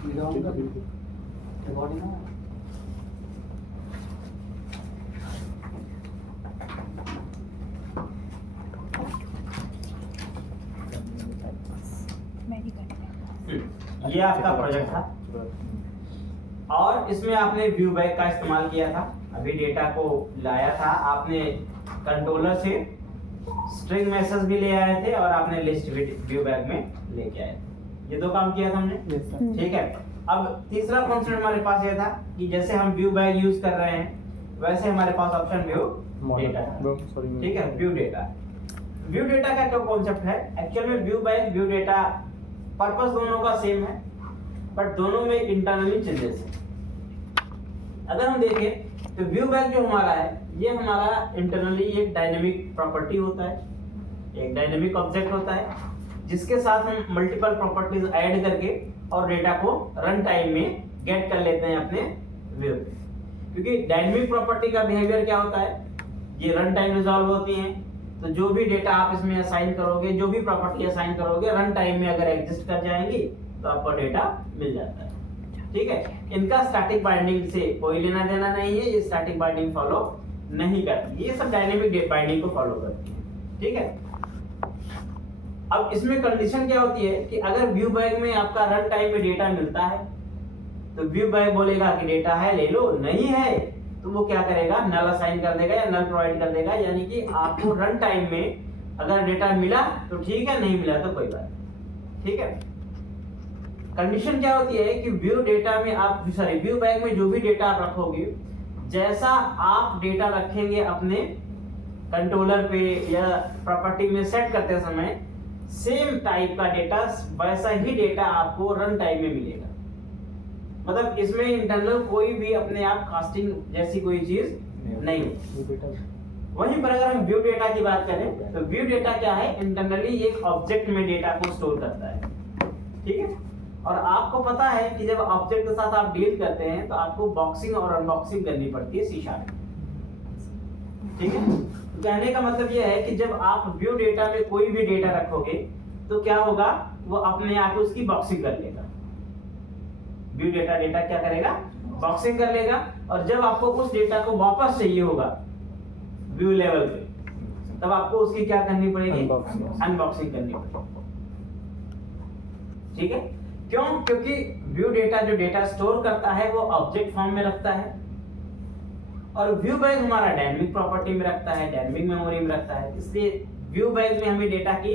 ये आपका प्रोजेक्ट था और इसमें आपने व्यू बैग का इस्तेमाल किया था। अभी डेटा को लाया था आपने कंट्रोलर से, स्ट्रिंग मैसेज भी ले आए थे और आपने लिस्ट भी व्यू बैग में लेके आए थे। ये दो काम किया था हमने, ठीक है। अब तीसरा कॉन्सेप्ट हमारे पास ये था कि जैसे हम व्यू बैग यूज कर रहे हैं वैसे हमारे पास ऑप्शन व्यू डेटा है, ठीक है। व्यू डेटा, व्यू डेटा का क्या कॉन्सेप्ट है? एक्चुअल में view bag view data purpose दोनों का सेम है बट दोनों में इंटरनली चेंजेस है। अगर हम देखें तो व्यू बैग जो हमारा है ये हमारा इंटरनली एक डायनेमिक प्रॉपर्टी होता है, एक डायनेमिक ऑब्जेक्ट होता है जिसके साथ हम मल्टीपल प्रॉपर्टीज ऐड करके और डेटा को रन टाइम में गेट कर लेते हैं अपने व्यू पे। क्योंकि डायनेमिक प्रॉपर्टी का बिहेवियर क्या होता है, ये रन टाइम रिजॉल्व होती हैं, तो जो भी डेटा आप इसमें असाइन करोगे, जो भी प्रॉपर्टी असाइन करोगे, रन टाइम में अगर एग्जिस्ट कर जाएंगी तो आपको डेटा मिल जाता है, ठीक है। इनका स्टैटिक बाइंडिंग से कोई लेना देना नहीं है, ये स्टैटिक बाइंडिंग फॉलो नहीं करती, ये सब डायनेमिक बाइंडिंग को फॉलो करती है, ठीक है। अब इसमें कंडीशन क्या होती है कि अगर व्यू बैग में आपका रन टाइम में डेटा मिलता है तो व्यू बैग बोलेगा कि डेटा है ले लो, नहीं है तो वो क्या करेगा, नल असाइन कर देगा या नल प्रोवाइड कर देगा। यानी कि आपको रन टाइम में अगर डेटा मिला तो ठीक है, नहीं मिला तो कोई बात नहीं, ठीक है। कंडीशन क्या होती है कि व्यू डेटा में आप व्यू बैग में जो भी डेटा आप रखोगे, जैसा आप डेटा रखेंगे अपने कंट्रोलर पे या प्रॉपर्टी में सेट करते समय, सेम टाइप का डेटा वैसा ही डेटा आपको रन टाइम में मिलेगा। मतलब इसमें इंटरनल कोई भी अपने आप कास्टिंग जैसी कोई चीज नहीं होती। वहीं पर अगर हम व्यू डेटा की बात करें तो व्यू डेटा क्या है, इंटरनली एक ऑब्जेक्ट में डेटा को स्टोर करता है, ठीक है। और आपको पता है कि जब ऑब्जेक्ट के साथ आप डील करते हैं तो आपको बॉक्सिंग और अनबॉक्सिंग करनी पड़ती है C#, ठीक है। तो कहने का मतलब यह है कि जब आप व्यू डेटा में कोई भी डेटा रखोगे तो क्या होगा, वो अपने आप उसकी बॉक्सिंग कर लेगा। व्यू डेटा क्या करेगा, बॉक्सिंग कर लेगा। और जब आपको उस डेटा को वापस चाहिए होगा व्यू लेवल पे, तब आपको उसकी क्या करनी पड़ेगी, अनबॉक्सिंग करनी पड़ेगी, ठीक है। क्यों? क्योंकि व्यू डेटा जो डेटा स्टोर करता है वो ऑब्जेक्ट फॉर्म में रखता है और व्यू बैग हमारा डायनेमिक प्रॉपर्टी में रखता है, डायनेमिक मेमोरी में रखता है। इसलिए व्यू बैग में हमें डेटा की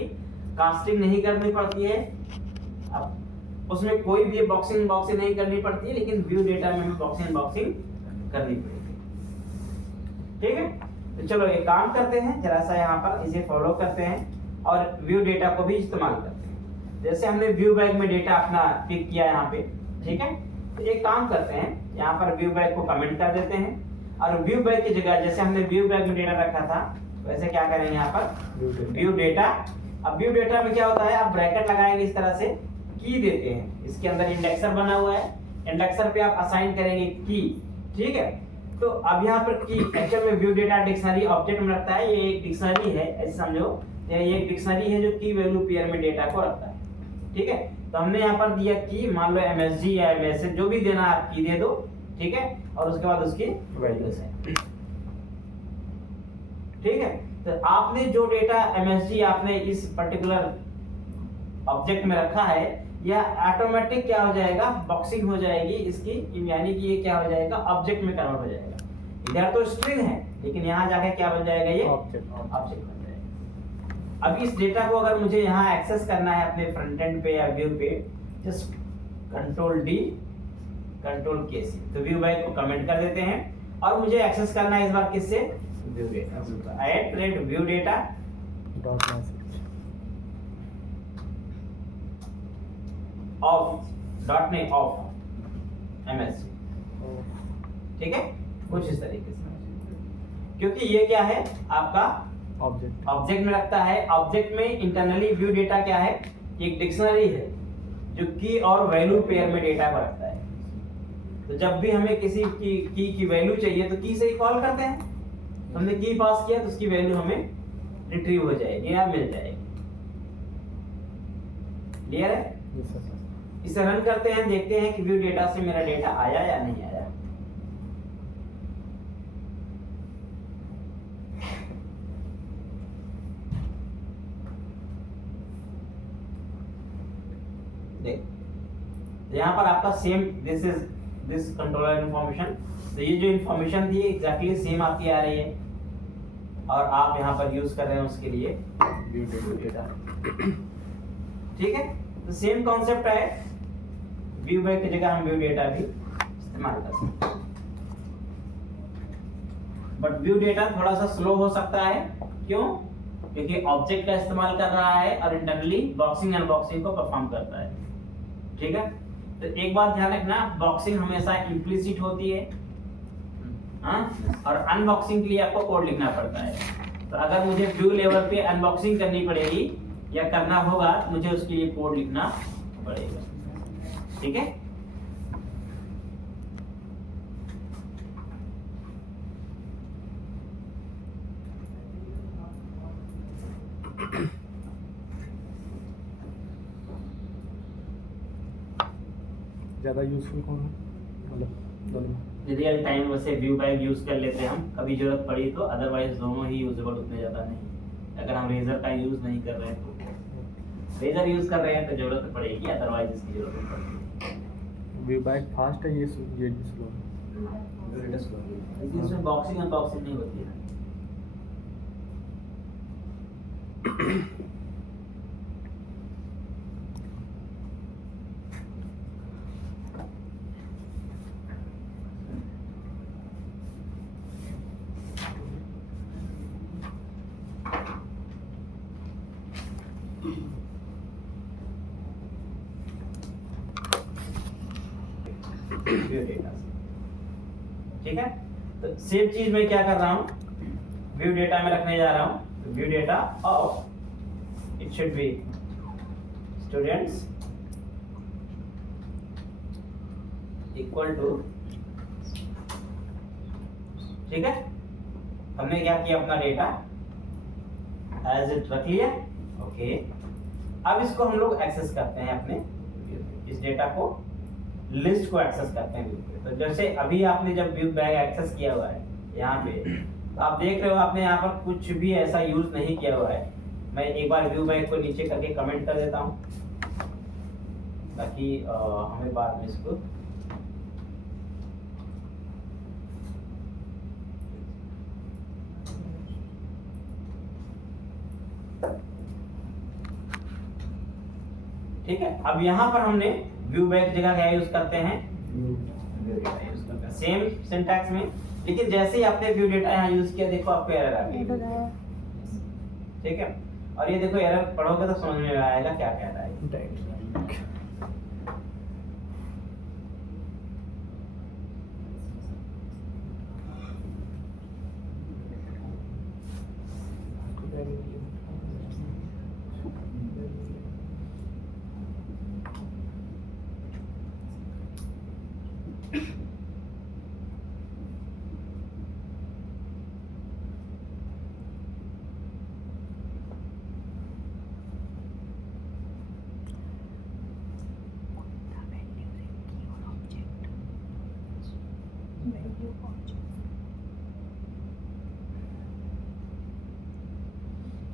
कास्टिंग नहीं करनी पड़ती है, अब उसमें कोई भी बॉक्सिंग नहीं करनी पड़ती है, लेकिन व्यू डेटा में हमें बॉक्सिंग करनी पड़ेगी, ठीक है। तो चलो एक काम करते हैं, जरा सा यहाँ पर इसे फॉलो करते हैं और व्यू डेटा को भी इस्तेमाल करते हैं। जैसे हमने व्यू बैग में डेटा अपना पिक किया यहाँ पे, ठीक है। तो एक काम करते हैं, यहाँ पर व्यू बैग को कमेंट कर देते हैं और व्यू बैग की जगह जैसे हमने व्यू बैग में डेटा रखा था वैसे क्या करेंगे यहाँ पर व्यू डेटा। अब व्यू डेटा में क्या होता है, आप ब्रैकेट लगाएंगे इस तरह से, की देते हैं, इसके अंदर इंडेक्सर बना हुआ है, इंडेक्सर पे आप असाइन करेंगे की, ठीक है। तो अब यहाँ पर की एक्चुअल में व्यू डेटा डिक्शनरी ऑब्जेक्ट में रखता है, ये एक डिक्शनरी है ऐसे समझो, ये एक डिक्शनरी है जो की वैल्यू पेयर में डेटा को रखता है, ठीक है। तो हमने यहाँ पर दिया की, मान लो MSG या MSN जो भी देना आप की दे दो, ठीक है, और उसके बाद उसकी वैल्यूज है, ठीक है। तो आपने जो डेटा MSG आपने इस पर्टिकुलर ऑब्जेक्ट में रखा है, यह ऑटोमेटिक क्या हो जाएगा, बॉक्सिंग हो जाएगी इसकी, यानी कि ये क्या हो जाएगा, ऑब्जेक्ट में कन्वर्ट हो जाएगा। इधर तो स्ट्रिंग है लेकिन यहाँ जाके क्या बन जाएगा, ये ऑब्जेक्ट बन जाएगा। अब इस डेटा को अगर मुझे यहाँ एक्सेस करना है अपने फ्रंट एंड पे या व्यू पे, जस्ट Ctrl+D Ctrl+K से, तो व्यू बैग को कमेंट कर देते हैं और मुझे एक्सेस करना है इस बार किससे, view data, add view data of MSG, ठीक है, कुछ इस तरीके से। क्योंकि ये क्या है आपका ऑब्जेक्ट में रखता है, ऑब्जेक्ट में इंटरनली व्यू डेटा क्या है, एक डिक्शनरी है जो की और वैल्यू पेयर में डेटा को रखता है। तो जब भी हमें किसी की वैल्यू चाहिए तो की से ही कॉल करते हैं, हमने की पास किया तो उसकी वैल्यू हमें रिट्रीव हो जाएगी या मिल जाएगी। क्लियर है? इसे रन करते हैं, देखते हैं कि व्यू डेटा से मेरा डेटा आया या नहीं आया। देख यहाँ पर आपका सेम दिस कंट्रोलर इंफॉर्मेशन, तो ये जो इंफॉर्मेशन थी एग्जैक्टली सेम आपकी आ रही है और आप यहाँ पर यूज कर रहे हैं उसके लिए व्यू डेटा। ठीक है, तो सेम कॉन्सेप्ट है, व्यू बैक की जगह हम व्यू डेटा भी इस्तेमाल कर सकते हैं। बट व्यू डेटा थोड़ा सा स्लो हो सकता है, क्यों? क्योंकि ऑब्जेक्ट का इस्तेमाल कर रहा है और इंटरनली बॉक्सिंग अनबॉक्सिंग को परफॉर्म करता है। ठीक है, तो एक बात ध्यान रखना, बॉक्सिंग हमेशा इम्प्लिसिट होती है, हाँ, और अनबॉक्सिंग के लिए आपको कोड लिखना पड़ता है। तो अगर मुझे व्यू लेवल पे अनबॉक्सिंग करनी पड़ेगी या करना होगा तो मुझे उसके लिए कोड लिखना पड़ेगा। ठीक है, ज़्यादा यूजफुल कौन है, मतलब दोनों? रियल टाइम वैसे व्यू बैग यूज कर लेते हैं हम, कभी जरूरत पड़ी तो, अदरवाइज दोनों ही यूजेबल, उतने ज़्यादा नहीं। अगर हम रेजर का यूज नहीं कर रहे हैं तो, रेजर यूज कर रहे हैं तो जरूरत पड़ेगी, अदरवाइज इसकी जरूरत नहीं पड़ेगी। व्यू बैग फास्ट है, ये स्लो है। लेकिन इसमें बॉक्सिंग अनबॉक्सिंग नहीं होती है। व्यू डेटा से, ठीक है, तो सेम चीज मैं क्या कर रहा हूँ, व्यू डेटा में रखने जा रहा हूँ। View data of it should be students equal to, ठीक है, हमने क्या किया, अपना डेटा एज इट रख लिया। ओके, अब इसको हम लोग एक्सेस करते हैं, अपने इस डेटा को, लिस्ट को एक्सेस करते हैं। तो जैसे अभी आपने जब व्यू बैग एक्सेस किया हुआ है यहाँ पे, तो आप देख रहे हो आपने यहाँ पर कुछ भी ऐसा यूज नहीं किया हुआ है। मैं एक बार व्यू बैग को नीचे करके कमेंट कर देता हूँ ताकि हमें बाद में इसको ठीक है। अब यहाँ पर हमने व्यू बैक जगह क्या यूज करते हैं, व्यू डेटा यूज करते हैं, सेम सिंटैक्स में। लेकिन जैसे ही आपने व्यू डेटा यहाँ यूज किया, देखो आपको एरर आ गई, ठीक है। और ये देखो एरर पढ़ोगे तो समझ में आएगा क्या कह रहा है।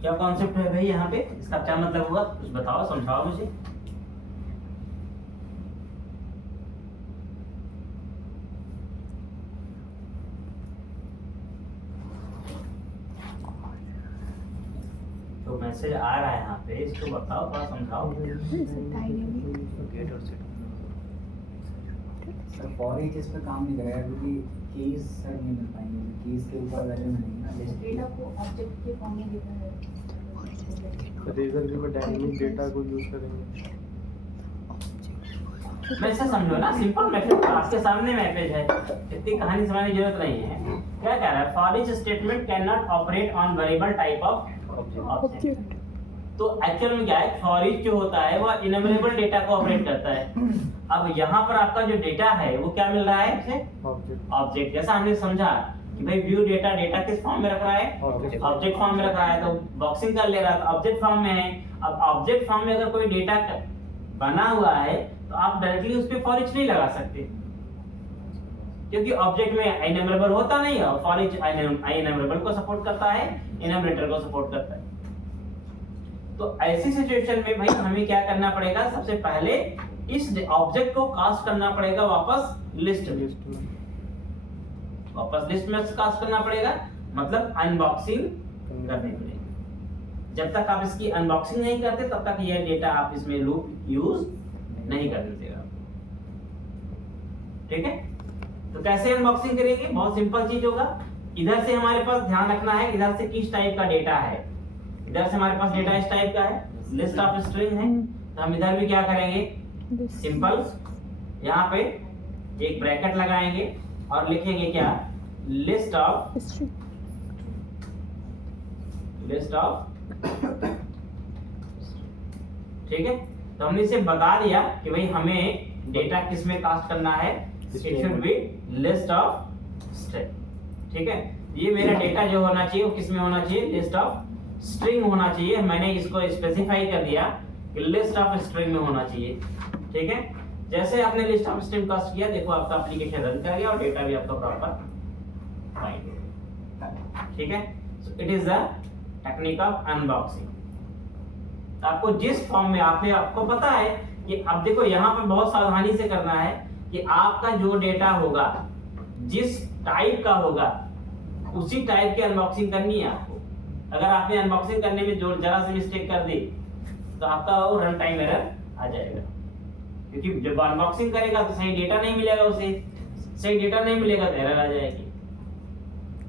क्या कॉन्सेप्ट है भाई यहाँ पे, इसका क्या मतलब हुआ, कुछ बताओ, समझाओ मुझे। तो मैसेज आ रहा है यहाँ पे, इसको बताओ, थोड़ा समझाओ। सर फॉर ईच इस पे काम नहीं करेगा क्योंकि कीज सर नहीं मिल पाएंगे, कीज के ऊपर वैल्यू नहीं है ना, डेटा को ऑब्जेक्ट के फॉर्म में देता है। रेजर भी में डायनेमिक डेटा को यूज करेंगे। मैसेज समझो ना, सिंपल मैसेज आपके सामने मैसेज है, इतनी कहानी समझने की जरूरत नहीं है। क्या कह रहा है, for each statement can not operate on variable type of object. तो एक्चुअल में क्या है, फॉर ईच जो होता है वो इनमेरेबल डेटा को ऑपरेट करता है। अब यहाँ पर आपका जो डेटा है वो क्या मिल रहा है, इसे ऑब्जेक्ट। जैसा हमने समझा कि भाई व्यू डेटा, डेटा किस फॉर्म में रख रहा है, ऑब्जेक्ट फॉर्म में रख रहा है, तो बॉक्सिंग कर ले रहा है तो ऑब्जेक्ट फॉर्म में है। अब ऑब्जेक्ट फॉर्म में अगर कोई डेटा बना हुआ है तो आप डायरेक्टली उस पर फॉर ईच नहीं लगा सकते, क्योंकि ऑब्जेक्ट में इनएमरेबल होता नहीं है और फॉर ईच इनएमरेबल को सपोर्ट करता है, इनएमरेटर को सपोर्ट करता है। तो ऐसी सिचुएशन में भाई हमें क्या करना पड़ेगा, सबसे पहले इस ऑब्जेक्ट को कास्ट करना पड़ेगा वापस लिस्ट में, वापस लिस्ट में कास्ट करना पड़ेगा, मतलब अनबॉक्सिंग करनी पड़ेगी। जब तक आप इसकी अनबॉक्सिंग नहीं करते तब तक यह डेटा आप इसमें लूप यूज नहीं कर देगा। ठीक है, तो कैसे अनबॉक्सिंग करेंगे, बहुत सिंपल चीज होगा। इधर से हमारे पास ध्यान रखना है इधर से किस टाइप का डेटा है। इधर से हमारे पास डेटा इस टाइप का है, लिस्ट ऑफ स्ट्रिंग है, तो हम इधर भी क्या करेंगे, सिंपल यहाँ पे एक ब्रैकेट लगाएंगे और लिखेंगे क्या, लिस्ट ऑफ ठीक है। तो हमने इसे बता दिया कि भाई हमें डेटा किस में कास्ट करना है, it should B list of string. ठीक है, ये मेरा डेटा जो होना चाहिए वो किस में होना चाहिए, लिस्ट ऑफ स्ट्रिंग होना चाहिए। मैंने इसको स्पेसिफाई कर दिया कि लिस्ट ऑफ स्ट्रिंग में होना चाहिए। ठीक है, जैसे आपने लिस्ट ऑफ स्ट्रिंग कास्ट किया, देखो आपका एप्लीकेशन रन कर गया और डेटा भी आपका प्रॉपर फाइंड हो गया। ठीक है, so it is the technique of unboxing. आपको जिस फॉर्म में आपको पता है कि अब देखो यहाँ पे बहुत सावधानी से करना है कि आपका जो डेटा होगा जिस टाइप का होगा उसी टाइप की अनबॉक्सिंग करनी है आपको। अगर आपने अनबॉक्सिंग करने में जो जरा सी मिस्टेक कर दी तो आपका वो रन टाइम एरर आ जाएगा, क्योंकि जब अनबॉक्सिंग करेगा तो सही डेटा नहीं मिलेगा, उसे सही डेटा नहीं मिलेगा तो एरर आ जाएगी।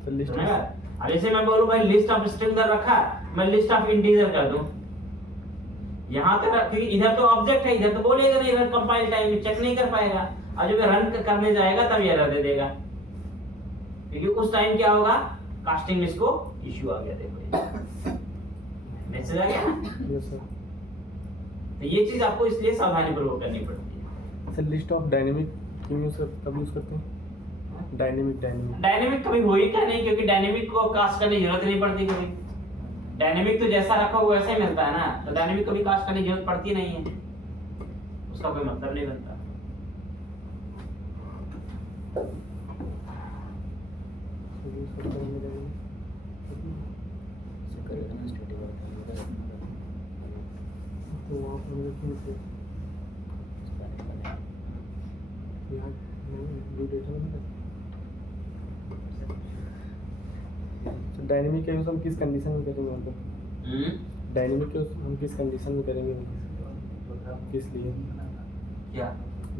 अब जैसे मैं बोलूं भाई लिस्ट ऑफ स्ट्रिंग कर रखा, मैं लिस्ट ऑफ इंटीजर कर दूं, यहाँ तक इधर तो ऑब्जेक्ट है, इधर तो बोलेगा नहीं, इधर कंपाइल टाइम में चेक नहीं कर पाएगा, और जब रन करने जाएगा तब एरर दे देगा, क्योंकि उस टाइम क्या होगा, कास्टिंग लिस्ट को इश्यू आ गया। देखो मैसेज आ गया ना। Yes sir. तो ये चीज आपको इसलिए सावधानी पूर्वक करनी पड़ती है। सर लिस्ट ऑफ डायनेमिक क्यों यूज करते हैं? डायनेमिक कभी हो ही क्या नहीं, क्योंकि डायनेमिक को कास्ट करने की जरूरत नहीं पड़ती कभी। डायनेमिक तो जैसा रखो वो वैसा ही मिलता है ना, तो डायनेमिक कभी कास्ट करने की जरूरत पड़ती नहीं है, उसका कोई मतलब नहीं बनता। तो वहाँ पर मुझे क्यों थे? यहाँ नहीं डेटा नहीं है। तो डायनेमिक का यूज हम किस कंडीशन में करेंगे मतलब? डायनेमिक का यूज हम किस कंडीशन में करेंगे, किस लिए? क्या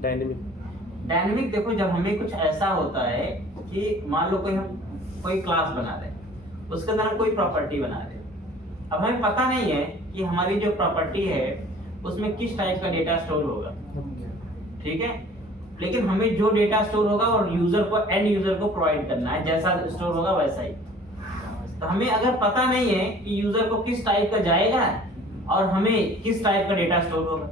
डायनेमिक देखो, जब हमें कुछ ऐसा होता है कि मान लो हम कोई क्लास बना रहे हैं, उसके अंदर हम कोई प्रॉपर्टी बना रहे हैं, अब हमें पता नहीं है कि हमारी जो प्रॉपर्टी है उसमें किस टाइप का डेटा स्टोर होगा। ठीक है, लेकिन हमें जो डेटा स्टोर होगा और यूजर को, एंड यूजर को प्रोवाइड करना है, जैसा स्टोर होगा वैसा ही। तो हमें अगर पता नहीं है कि यूजर को किस टाइप का जाएगा और हमें किस टाइप का डेटा स्टोर होगा,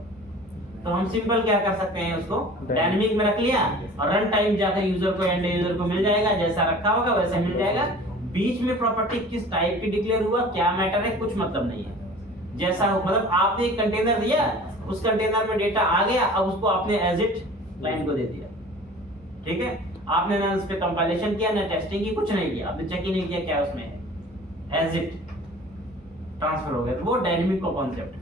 तो हम सिंपल क्या कर सकते हैं, उसको डायनेमिक में रख लिया और रन टाइम जाकर यूजर को, एंड यूजर को मिल जाएगा, जैसा रखा होगा वैसा मिल जाएगा। बीच में प्रॉपर्टी किस टाइप की डिक्लेयर हुआ, क्या मैटर है, कुछ मतलब नहीं है। जैसा हो, मतलब आपने एक कंटेनर दिया, उस कंटेनर में डेटा आ गया, अब उसको आपने एज इट क्लाइंट को दे दिया। ठीक है, आपने ना उस पे कंपाइलेशन किया, ना टेस्टिंग की, कुछ नहीं किया, आपने चेक ही नहीं किया क्या उसमें है, एज इट ट्रांसफर हो गया। तो वो डायनेमिक का कॉन्सेप्ट है।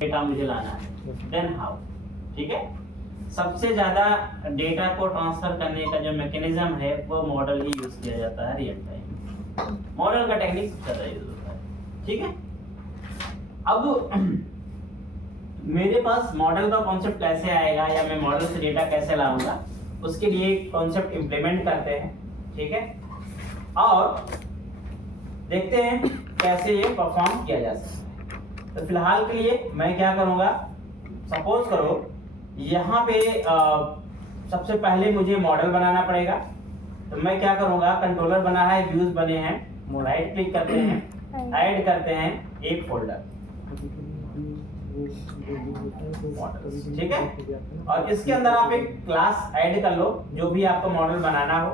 डेटा मुझे लाना है, देन हाउ। ठीक है, सबसे ज्यादा डेटा को ट्रांसफर करने का जो मैकेनिज्म है वो मॉडल ही यूज किया जाता है, रियल टाइम मॉडल का टेक्निक सबसे ज्यादा यूज होता है। ठीक है, अब मेरे पास मॉडल का कॉन्सेप्ट कैसे आएगा या मैं मॉडल से डेटा कैसे लाऊंगा, उसके लिए एक कॉन्सेप्ट इंप्लीमेंट करते हैं। ठीक है, और देखते हैं कैसे ये परफॉर्म किया जा सकता है। तो फिलहाल के लिए मैं क्या करूंगा, सपोज करो यहाँ पे सबसे पहले मुझे मॉडल बनाना पड़ेगा। तो मैं क्या करूंगा, कंट्रोलर बना है, व्यूज बने हैं, राइट क्लिक करते हैं, ऐड करते हैं एक फोल्डर। मॉडल्स, ठीक है। और इसके अंदर आप एक क्लास ऐड कर लो जो भी आपको मॉडल बनाना हो।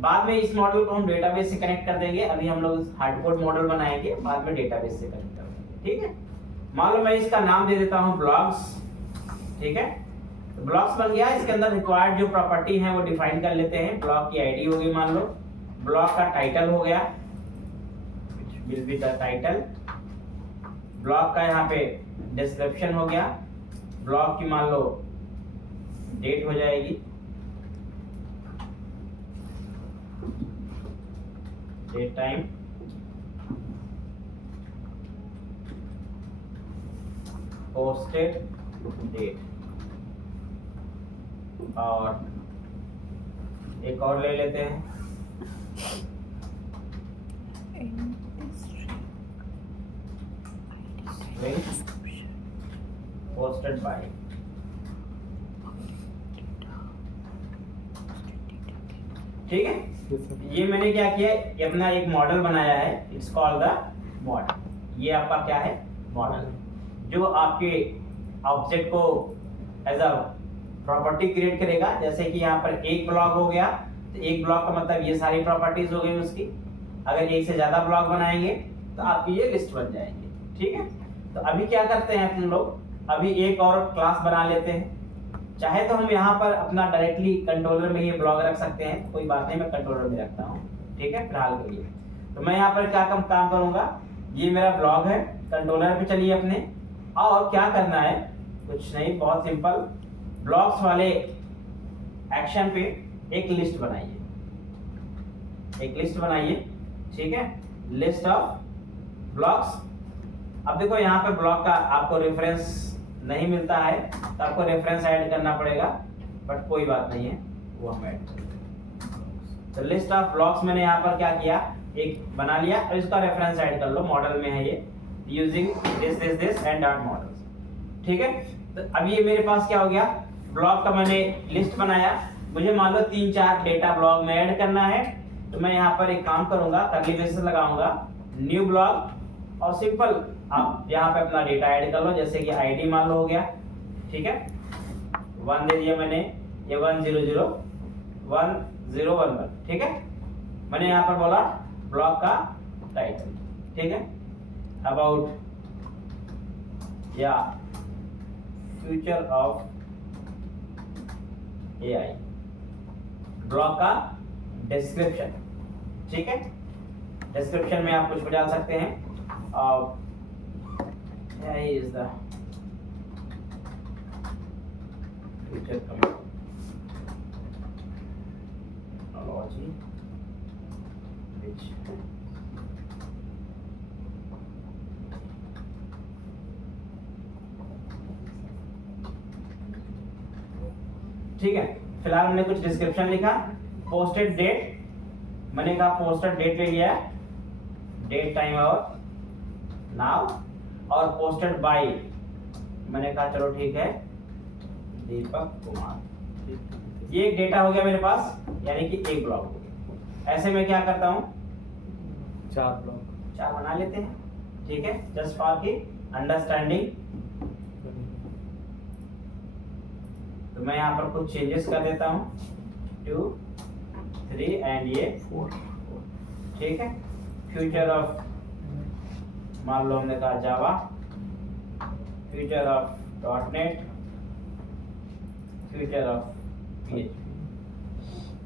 बाद में इस मॉडल को हम डेटाबेस से कनेक्ट कर देंगे। अभी हम लोग हार्डकोड मॉडल बनाएंगे, बाद में डेटाबेस से कनेक्ट करेंगे, ठीक है। मान लो मैं इसका नाम दे देता हूँ ब्लॉग्स, ठीक है। तो ब्लॉग्स बन गया। इसके अंदर रिक्वायर्ड जो प्रॉपर्टी है वो डिफाइन कर लेते हैं। ब्लॉग की आईडी होगी, मान लो ब्लॉग का टाइटल हो गया, will be the title. Blog का यहाँ पे डिस्क्रिप्शन हो गया। ब्लॉग की मान लो डेट हो जाएगी, डेट टाइम, पोस्टेड डेट, और एक और ले लेते हैं पोस्टेड बाय। ठीक है, ये मैंने क्या किया, ये अपना एक मॉडल बनाया है, इट्स कॉल्ड द मॉडल। ये आपका क्या है, मॉडल, जो आपके ऑब्जेक्ट को एज अ प्रॉपर्टी क्रिएट करेगा। जैसे कि यहाँ पर एक ब्लॉग हो गया, तो एक ब्लॉग का मतलब ये सारी प्रॉपर्टीज हो गई उसकी। अगर एक से ज्यादा ब्लॉग बनाएंगे तो आपकी ये लिस्ट बन जाएंगे, ठीक है। तो अभी क्या करते हैं हम लोग, अभी एक और क्लास बना लेते हैं। चाहे तो हम यहाँ पर अपना डायरेक्टली कंट्रोलर में ये ब्लॉग रख सकते हैं, कोई बात नहीं, मैं कंट्रोलर में रखता हूँ, ठीक है, फिलहाल के लिए। तो मैं यहाँ पर क्या काम करूँगा, ये मेरा ब्लॉग है, कंट्रोलर पे चलिए अपने, और क्या करना है, कुछ नहीं, बहुत सिंपल। ब्लॉग्स वाले एक्शन पे एक लिस्ट बनाइए, एक लिस्ट बनाइए, ठीक है, लिस्ट ऑफ ब्लॉग्स। अब देखो यहाँ पे ब्लॉग का आपको रेफरेंस नहीं मिलता है, तो आपको रेफरेंस ऐड करना पड़ेगा, बट कोई बात नहीं है, वो हम ऐड करेंगे। तो लिस्ट ऑफ ब्लॉग्स मैंने यहाँ पर क्या किया, एक बना लिया, और इसका रेफरेंस ऐड कर लो, मॉडल में है ये, using this and dot models, ठीक है। तो अब ये मेरे पास क्या हो गया, ब्लॉग का मैंने लिस्ट बनाया। मुझे मान लो 3-4 डेटा ब्लॉग में ऐड करना है, तो मैं यहाँ पर एक काम करूंगा, कर्ली ब्रेसेस लगाऊंगा, न्यू ब्लॉग, और सिंपल आप यहाँ पे अपना डेटा ऐड कर लो। जैसे कि आईडी मान लो हो गया, ठीक है, 1 दे दिया मैंने, ये 1001011, ठीक है। मैंने यहाँ पर बोला ब्लॉग का टाइटल, ठीक है, अबाउट या फ्यूचर ऑफ एआई, ब्लॉग का डिस्क्रिप्शन, ठीक है। डिस्क्रिप्शन में आप कुछ भी डाल सकते हैं, और AI is the future technology which ठीक है। फिलहाल मैंने कुछ डिस्क्रिप्शन लिखा, पोस्टेड डेट, मैंने कहा पोस्टेड डेट ले लिया, डेट टाइम और नाउ, और पोस्टेड बाय मैंने कहा चलो ठीक है, दीपक कुमार। ये एक डेटा हो गया मेरे पास, यानी कि एक ब्लॉग हो गया। ऐसे में क्या करता हूँ, 4 बना लेते हैं, ठीक है, जस्ट फॉर की अंडरस्टैंडिंग। तो मैं यहाँ पर कुछ चेंजेस कर देता हूँ, 2, 3 एंड ये 4, ठीक है। फ्यूचर ऑफ मान लो हमने कहा Java, future of .NET, future of PHP,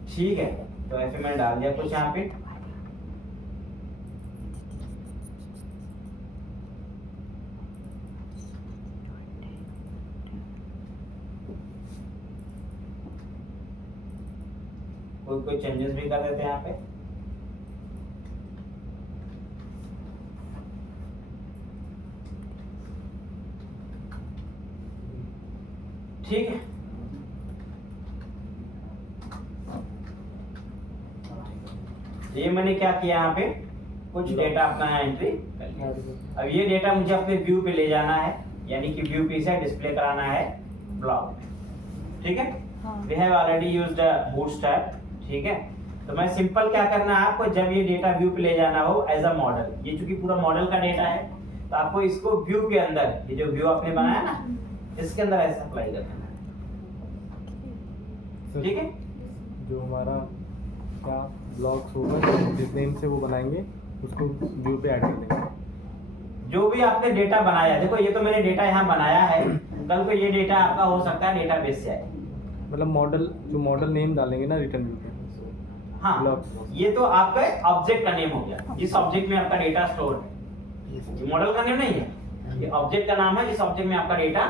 ठीक है। तो ऐसे मैंने डाल दिया कुछ यहाँ पे। कोई चेंजेस भी कर देते हैं यहाँ पे, ठीक है। ये मैंने क्या किया, यहाँ पे कुछ डेटा अपना एंट्री कर लिया। अब ये डेटा मुझे अपने व्यू पे ले जाना है, यानी कि व्यू पे से डिस्प्ले कराना है ब्लॉग में, ठीक है। We have already used bootstrap, ठीक है। तो मैं सिंपल क्या करना है आपको, जब ये डेटा व्यू पे ले जाना हो एज अ मॉडल, ये चूंकि पूरा मॉडल का डेटा है, तो तो आपको इसको व्यू के अंदर, ये जो व्यू आपने बनाया ना, इसके अंदर ऐसे अप्लाई कर देना है। ठीक है, जो हमारा क्या ब्लॉग्स होगा जिस नेम से वो बनाएंगे उसको व्यू पे ऐड कर देंगे। जो भी आपने डेटा बनाया, देखो ये तो मैंने डेटा यहाँ बनाया है, कल को ये डेटा आपका हो सकता है डेटाबेस से आए। मतलब मॉडल, जो मॉडल नेम डालेंगे ना रिटर्न व्यू पे। हाँ, Blocks। ये तो आपका ऑब्जेक्ट का नेम हो गया, जिस ऑब्जेक्ट में आपका डेटा स्टोर है। ये मॉडल का नेम नहीं है, ये ऑब्जेक्ट का नाम है जिस ऑब्जेक्ट में आपका डेटा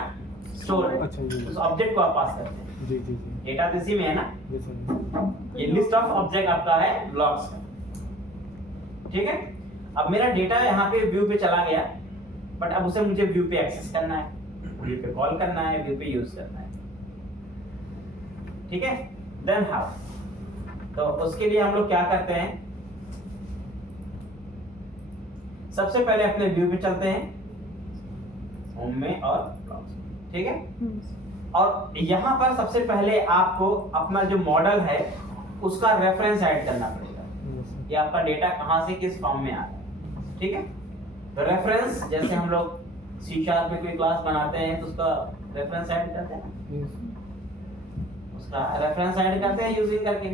स्टोर है। अच्छा जी। उस ऑब्जेक्ट को आप पास करते हैं। जी जी जी डेटा तो इसी में है ना, जी सर। ये लिस्ट ऑफ ऑब्जेक्ट आपका है ब्लॉक्स का। ठीक है, अब मेरा डेटा यहाँ पे व्यू पे चला गया, बट अब उसे मुझे व्यू पे एक्सेस करना है, व्यू पे कॉल करना है, व्यू पे यूज करना है। ठीक है, देन हाउ, तो उसके लिए हम लोग क्या करते हैं, सबसे पहले अपने व्यू पे चलते हैं, होम में और ब्लॉग्स में। ठीक है, और यहाँ पर सबसे पहले आपको अपना जो मॉडल है उसका रेफरेंस ऐड करना पड़ेगा कि आपका डेटा कहाँ से किस फॉर्म में आ रहा है। ठीक है, तो रेफरेंस, जैसे हम लोग C# में कोई क्लास बनाते हैं तो उसका रेफरेंस ऐड करते हैं, उसका रेफरेंस ऐड करते हैं यूजिंग करके।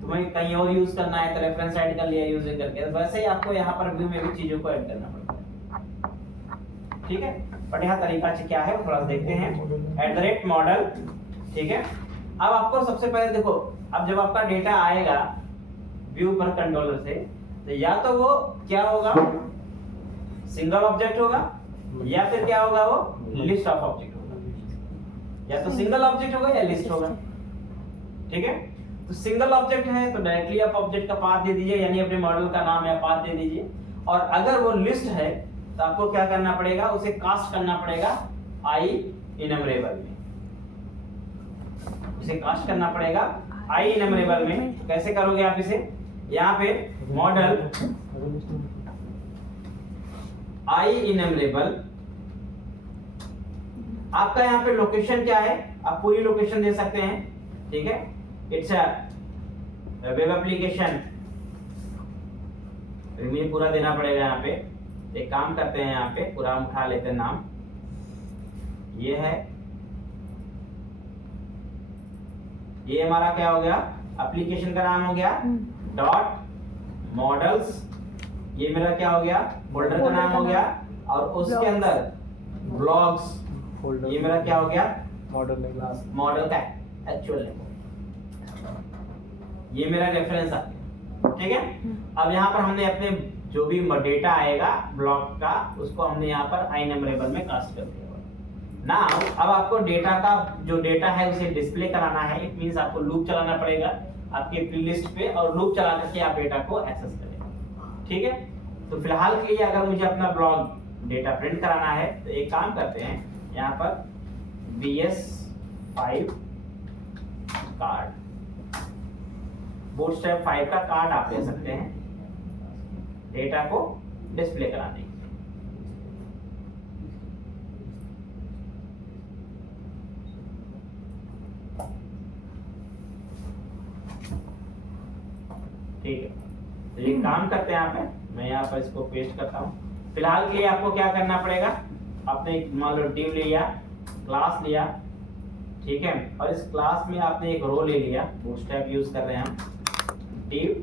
तुम्हें कहीं और यूज करना है तो रेफरेंस ऐड कर लिया यूजिंग करके। वैसे ही आपको यहाँ पर व्यू में भी चीजों को ऐड करना पड़ता है। ठीक है, बट यहाँ तरीका क्या है वो थोड़ा सा देखते हैं। @model, ठीक है। अब आपको सबसे पहले देखो, अब जब आपका डेटा आएगा व्यू पर कंट्रोलर से, तो या तो वो क्या होगा, सिंगल ऑब्जेक्ट होगा, या फिर क्या होगा, वो लिस्ट ऑफ ऑब्जेक्ट होगा। या तो सिंगल ऑब्जेक्ट होगा या लिस्ट होगा। ठीक है, तो सिंगल ऑब्जेक्ट है तो डायरेक्टली आप ऑब्जेक्ट का पाथ दे दीजिए, यानी अपने मॉडल का नाम या पाथ दे दीजिए। और अगर वो लिस्ट है तो आपको क्या करना पड़ेगा, उसे कास्ट करना पड़ेगा आई इनमरेबल में। उसे कास्ट करना पड़ेगा आई इनमरेबल में। तो कैसे करोगे आप इसे, यहाँ पे मॉडल आई इनमरेबल, आपका यहाँ पे लोकेशन क्या है, आप पूरी लोकेशन दे सकते हैं। ठीक है, इट्स अ वेब एप्लीकेशन, मुझे पूरा देना पड़ेगा यहाँ पे। एक काम करते हैं, यहाँ पे पूरा हम उठा लेते हैं नाम, ये है, ये हमारा क्या हो गया, एप्लीकेशन का नाम हो गया डॉट मॉडल्स, ये मेरा क्या हो गया, फोल्डर का नाम हो गया, और उसके अंदर ब्लॉग्स, ये मेरा क्या हो गया, मॉडल है क्लास, मॉडल का एक्चुअल नेम, ये मेरा रेफरेंस आ गया। ठीक है, अब यहाँ पर हमने अपने जो भी डेटा आएगा ब्लॉक का, उसको हमने यहाँ पर iNumRable में कास्ट कर दिया। नाउ अब आपको डेटा का जो डेटा है उसे डिस्प्ले कराना है। इट मींस आपको लूप चलाना पड़ेगा आपके प्लेलिस्ट पे, और लूप चला करके आप डेटा को एक्सेस करेंगे। ठीक है, तो फिलहाल के लिए अगर मुझे अपना ब्लॉग डेटा प्रिंट कराना है तो एक काम करते हैं, यहाँ पर BS5 कार्ड, बूटस्ट्रैप 5 का कार्ड आप ले सकते हैं डेटा को डिस्प्ले कराने के लिए। ठीक है, तो ये काम करते हैं यहाँ पे, मैं यहाँ पर इसको पेस्ट करता हूँ। फिलहाल के लिए आपको क्या करना पड़ेगा, आपने एक मान लो div लिया, क्लास लिया, ठीक है, और इस क्लास में आपने एक रो ले लिया, बूटस्ट्रैप यूज कर रहे हैं हम, div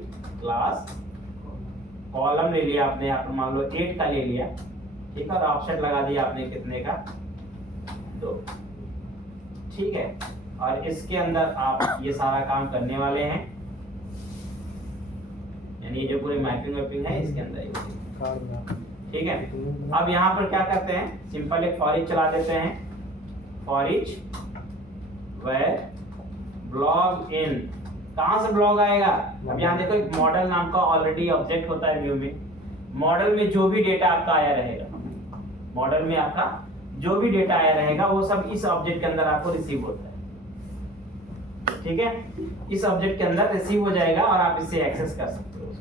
क्लास, कॉलम ले लिया आपने यहाँ पर मान लो 8 का ले लिया, ठीक है, और ऑफसेट लगा दिया आपने कितने का, 2, ठीक है, और इसके अंदर आप ये सारा काम करने वाले हैं, यानी ये जो पूरी मैपिंग वेपिंग है इसके अंदर ही, ठीक है। अब यहाँ पर क्या करते हैं, सिंपल एक फॉर ईच चला देते हैं, फॉर ईच वेयर ब्लॉग इन, कहाँ से ब्लॉग आएगा, अब यहाँ देखो एक मॉडल नाम का ऑलरेडी ऑब्जेक्ट होता है व्यू में, मॉडल में जो भी डेटा आपका आया रहेगा, मॉडल में आपका जो भी डेटा आया रहेगा वो सब इस ऑब्जेक्ट के अंदर आपको रिसीव होता है, ठीक है, इस ऑब्जेक्ट के अंदर रिसीव हो जाएगा और आप इससे एक्सेस कर सकते हो।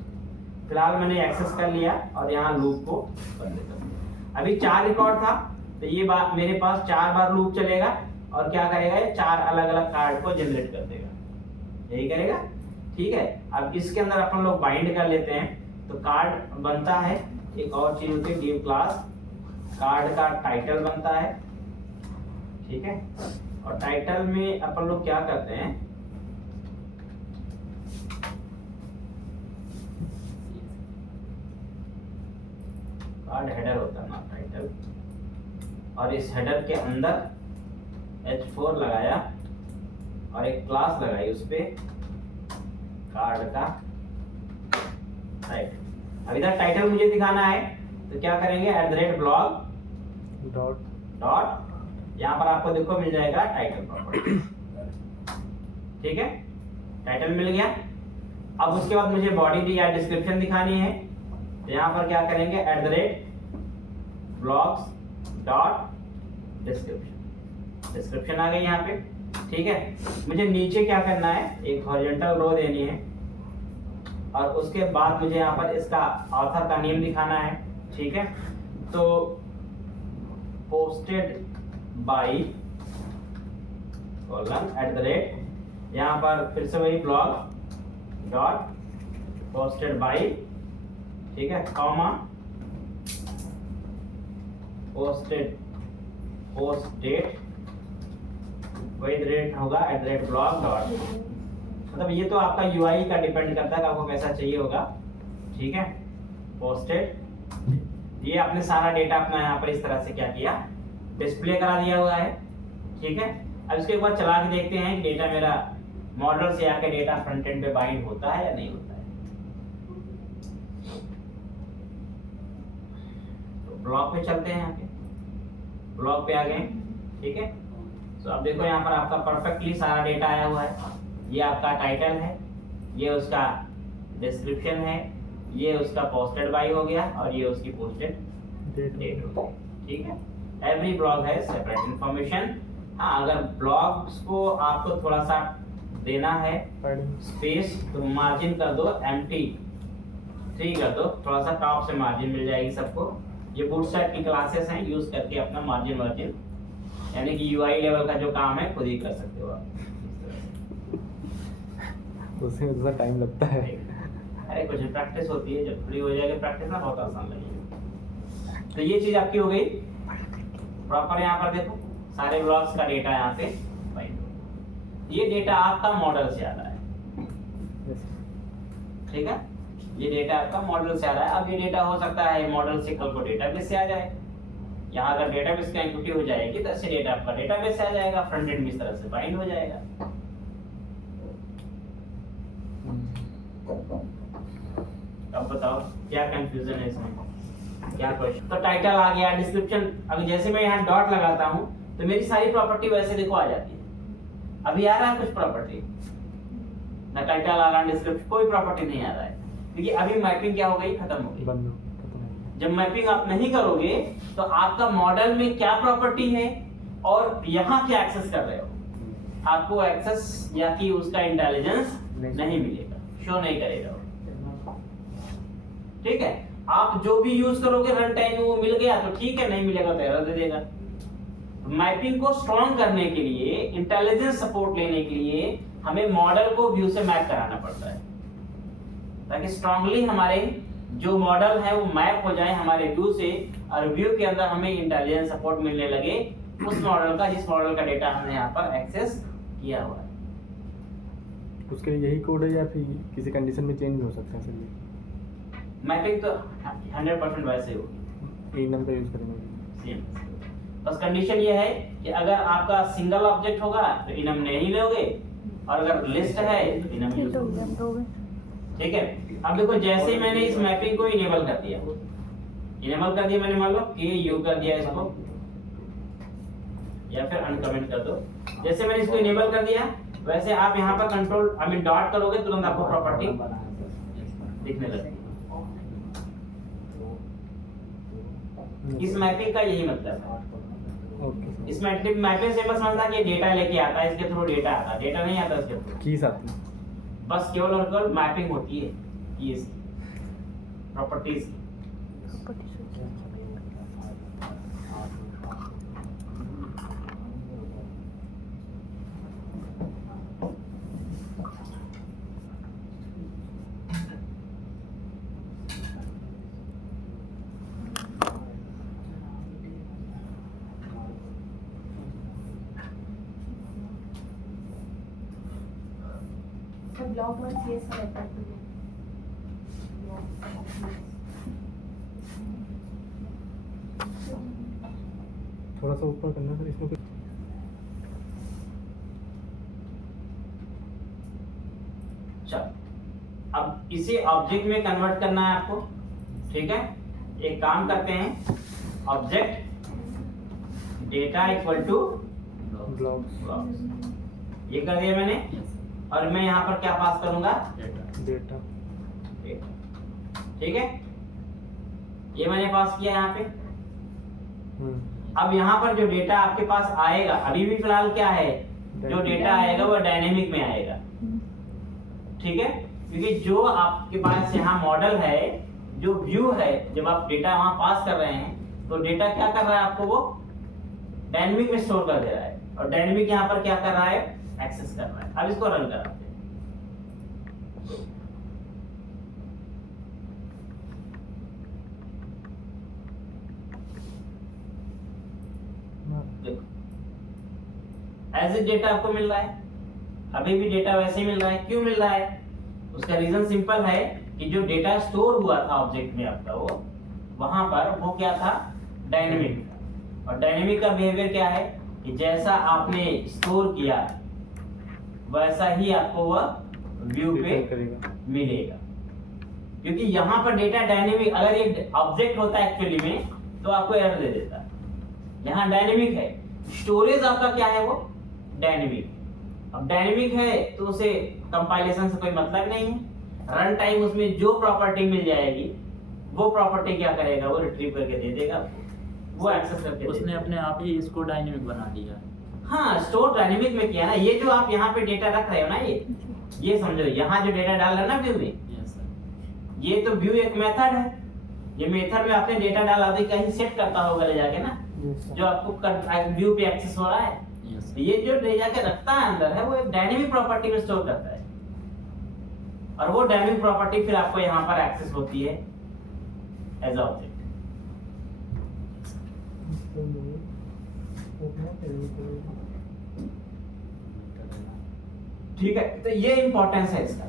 फिलहाल मैंने एक्सेस कर लिया और यहाँ लूप को बंद कर दिया। अभी 4 रिकॉर्ड था तो ये बात मेरे पास 4 बार लूप चलेगा और क्या करेगा, ये 4 अलग अलग कार्ड को जनरेट कर देगा, यही करेगा, ठीक है। अब इसके अंदर अपन लोग बाइंड कर लेते हैं, तो कार्ड बनता है, एक और चीज होती है div क्लास कार्ड का टाइटल बनता है, ठीक है। और टाइटल में अपन लोग क्या करते हैं, कार्ड हेडर होता है ना टाइटल, और इस हेडर के अंदर H4 लगाया और एक क्लास लगाई उस पे कार्ड का टाइटल। अब इधर टाइटल मुझे दिखाना है तो क्या करेंगे, @blog डॉट, यहाँ पर आपको देखो मिल जाएगा टाइटल प्रॉपर्टी, ठीक है। टाइटल मिल गया। अब उसके बाद मुझे बॉडी या डिस्क्रिप्शन दिखानी है तो यहाँ पर क्या करेंगे, @blogs डॉट डिस्क्रिप्शन आ गई यहाँ पे, ठीक है। मुझे नीचे क्या करना है, एक हॉरिजॉन्टल रो देनी है और उसके बाद मुझे यहाँ पर इसका ऑथर का नेम दिखाना है, ठीक है। तो पोस्टेड बाई कॉलम @ यहाँ पर फिर से वही ब्लॉग डॉट पोस्टेड बाई, ठीक है, कॉमा पोस्ट डेट, वही डेट होगा @blog डॉट, मतलब ये तो आपका यूआई का डिपेंड करता है कि आपको कैसा चाहिए होगा, ठीक है। पोस्टेड, ये आपने सारा डेटा अपना यहाँ पर इस तरह से क्या किया, डिस्प्ले करा दिया हुआ है, ठीक है। अब इसके ऊपर चला के देखते हैं कि डेटा मेरा मॉडल से आके डेटा फ्रंट एंड पे बाइंड होता है या नहीं होता है। तो ब्लॉग पे चलते हैं, यहाँ पे ब्लॉग पे आ गए, ठीक है। तो अब देखो यहाँ पर आपका परफेक्टली सारा डेटा आया हुआ है। ये आपका टाइटल है, ये उसका डिस्क्रिप्शन है, ये उसका पोस्टेड बाय हो गया और ये उसकी पोस्टेड डेट हो गई, ठीक है। एवरी ब्लॉग है सेपरेट इंफॉर्मेशन। हाँ, अगर ब्लॉग्स को आपको थोड़ा सा देना है स्पेस तो मार्जिन कर दो, एम्प्टी 3 कर दो, थोड़ा सा टॉप से मार्जिन मिल जाएगी सबको। ये बूटस्ट्रैप की क्लासेस हैं, यूज करके अपना मार्जिन यानी कि यूआई लेवल का जो काम है खुद ही कर सकते हो आप। उसमें थोड़ा टाइम लगता है। अरे कुछ प्रैक्टिस होती है, जब फ्री हो जाएगी प्रैक्टिस ना बहुत आसान लगेगी। तो ये चीज आपकी हो गई प्रॉपर। यहाँ पर देखो सारे ब्लॉक्स का डेटा यहाँ पे फाइंड हो। ये डेटा आपका मॉडल से आ रहा है, ठीक है। ये डेटा आपका मॉडल से आ रहा है। अब ये डेटा हो सकता है मॉडल से कल को डेटाबेस से आ जाए। यहाँ अगर डेटाबेस कनेक्टिविटी हो जाएगी तो ऐसे डेटा आपका डेटाबेस से आ जाएगा, फ्रंट एंड में इस तरह से बाइंड हो जाएगा। अब बताओ क्या कंफ्यूजन है इसमें, क्या क्वेश्चन। तो टाइटल आ गया, डिस्क्रिप्शन। अगर जैसे मैं यहाँ डॉट लगाता हूँ तो मेरी सारी प्रॉपर्टी वैसे देखो आ जाती है। अभी आ रहा है कुछ प्रॉपर्टी ना, टाइटल आ रहा है, डिस्क्रिप्शन कोई प्रॉपर्टी नहीं आ रहा है, क्योंकि अभी मैपिंग क्या हो गई, खत्म हो गई। जब मैपिंग आप नहीं करोगे तो आपका मॉडल में क्या प्रॉपर्टी है और यहाँ क्या एक्सेस कर रहे हो, आपको एक्सेस या कि उसका इंटेलिजेंस नहीं मिलेगा, शो नहीं करेगा, ठीक है। आप जो भी यूज करोगे रन टाइम में वो मिल गया तो ठीक है, नहीं मिलेगा तो एरर दे देगा। मैपिंग को स्ट्रॉन्ग करने के लिए, इंटेलिजेंस सपोर्ट लेने के लिए हमें मॉडल को व्यू से मैप कराना पड़ता है, ताकि स्ट्रांगली हमारे जो मॉडल है वो मैप हो जाए हमारे व्यू से, और व्यू के अंदर हमें इंटेलिजेंस सपोर्ट मिलने लगे उस मॉडल का, जिस मॉडल का डेटा हमने यहाँ पर एक्सेस किया हुआ है। उसके लिए यही कोड है या फिर किसी कंडीशन में चेंज हो सकता है सर? ये मैपिंग तो 100% वैसे ही होगी, enum का यूज करेंगे सेम। बस कंडीशन ये है कि अगर आपका सिंगल ऑब्जेक्ट होगा तो enum नहीं लोगे, और अगर लिस्ट है तो enum यूज करोगे, ठीक है। अब देखो जैसे ही मैंने इस मैपिंग को इनेबल कर दिया, मैंने मान लो कि यू कर दिया इसको, या फिर अनकमेंट कर दो। जैसे मैंने इसको इनेबल कर दिया वैसे आप यहाँ पर कंट्रोल डॉट करोगे तुरंत आपको प्रॉपर्टी दिखने लगेगी। इस मैपिंग का यही मतलब है। ओके। इस मैपिंग से बस समझना कि डेटा लेके आता है, इसके थ्रू डेटा आता है, डेटा नहीं आता इसके थ्रू, कीज आती है, बस केवल और केवल मैपिंग होती है ये प्रॉपर्टीज। ब्लॉक और सीएस का रहता है थोड़ा सा ऊपर करना सर इसमें कुछ। चलो अब इसे ऑब्जेक्ट में कन्वर्ट करना है आपको, ठीक है। एक काम करते हैं, object data equal two blocks ये कर दिया मैंने, और मैं यहाँ पर क्या पास करूंगा, डेटा। ठीक है, ये मैंने पास किया यहाँ पे। हम्म अब यहाँ पर जो डेटा आपके पास आएगा, अभी भी फिलहाल क्या है, जो डेटा आएगा वो डायनेमिक में आएगा, ठीक है। क्योंकि जो आपके पास यहाँ मॉडल है, जो व्यू है, जब आप डेटा वहां पास कर रहे हैं तो डेटा क्या कर रहा है, आपको वो डायनेमिक में स्टोर कर दे रहा है, और डायनेमिक यहाँ पर क्या कर रहा है, एक्सेस कर रहा है। अब इसको रन कराते हैं। देखो एज ए डेटा आपको मिल रहा है, अभी भी डेटा वैसे ही मिल रहा है। क्यों मिल रहा है, उसका रीजन सिंपल है कि जो डेटा स्टोर हुआ था ऑब्जेक्ट में आपका, वो वहां पर वो क्या था, डायनेमिक था। और डायनेमिक का बिहेवियर क्या है कि जैसा आपने स्टोर किया वैसा ही आपको वह व्यू पे मिलेगा। क्योंकि यहाँ पर डेटा डायनेमिक, अगर ये ऑब्जेक्ट होता है एक्चुअली में तो आपको एरर दे देता। यहाँ डायनेमिक है, स्टोरेज आपका क्या है, वो डायनेमिक। अब डायनेमिक है तो उसे कंपाइलेशन से कोई मतलब नहीं है। रन टाइम उसमें जो प्रॉपर्टी मिल जाएगी वो प्रॉपर्टी क्या करेगा, वो रिट्रीव करके दे देगा आपको, वो एक्सेस करके उसने अपने आप ही इसको डायनेमिक बना दिया। हाँ, स्टोर डायनेमिक में किया ना। ये जो आप यहाँ पे डेटा रख रहे हो ना, ये समझो, यहाँ जो डेटा डाल रहे हो ना व्यू में, यस सर। ये तो व्यू एक मेथड है। ये मेथड में आपने डेटा डाला तो कहीं सेट करता होगा ले जाके ना, जो आपको व्यू पे एक्सेस हो रहा है। यस तो ये जो ले जाके रखता है अंदर है, वो एक डायनेमिक प्रॉपर्टी में स्टोर करता है, और वो डायनेमिक प्रॉपर्टी फिर आपको यहाँ पर एक्सेस होती है एज ऑब्जेक्ट। ठीक है, तो ये इंपॉर्टेंस है इसका,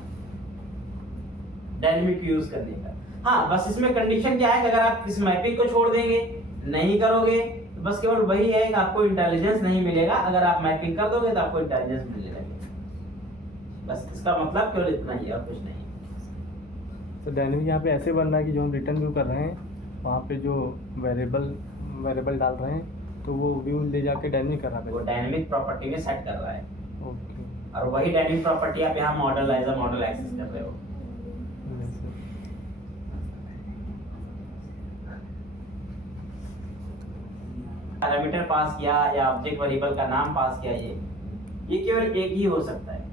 डायनेमिक यूज करने का। हाँ, बस इसमें कंडीशन क्या है कि अगर आप इस मैपिंग को छोड़ देंगे, नहीं करोगे, तो बस केवल वही है कि आपको इंटेलिजेंस नहीं मिलेगा। अगर आप मैपिंग कर दोगे तो आपको इंटेलिजेंस मिलेगा। बस इसका मतलब केवल इतना ही, और कुछ नहीं। तो डायनेमिक यहाँ पे ऐसे बन रहा है कि जो हम रिटर्न व्यू कर रहे हैं, वहाँ पे जो वेरिएबल डाल रहे हैं, तो वो व्यू ले जाके डायनेमिक कर रहा है, वो डायनेमिक प्रॉपर्टी में सेट कर रहा है, ओके। और वही डायनेमिक प्रॉपर्टी आप यहाँ model as a model access कर रहे हो। पैरामीटर पास किया या ऑब्जेक्ट वेरिएबल का नाम पास किया, ये केवल एक ही हो सकता है।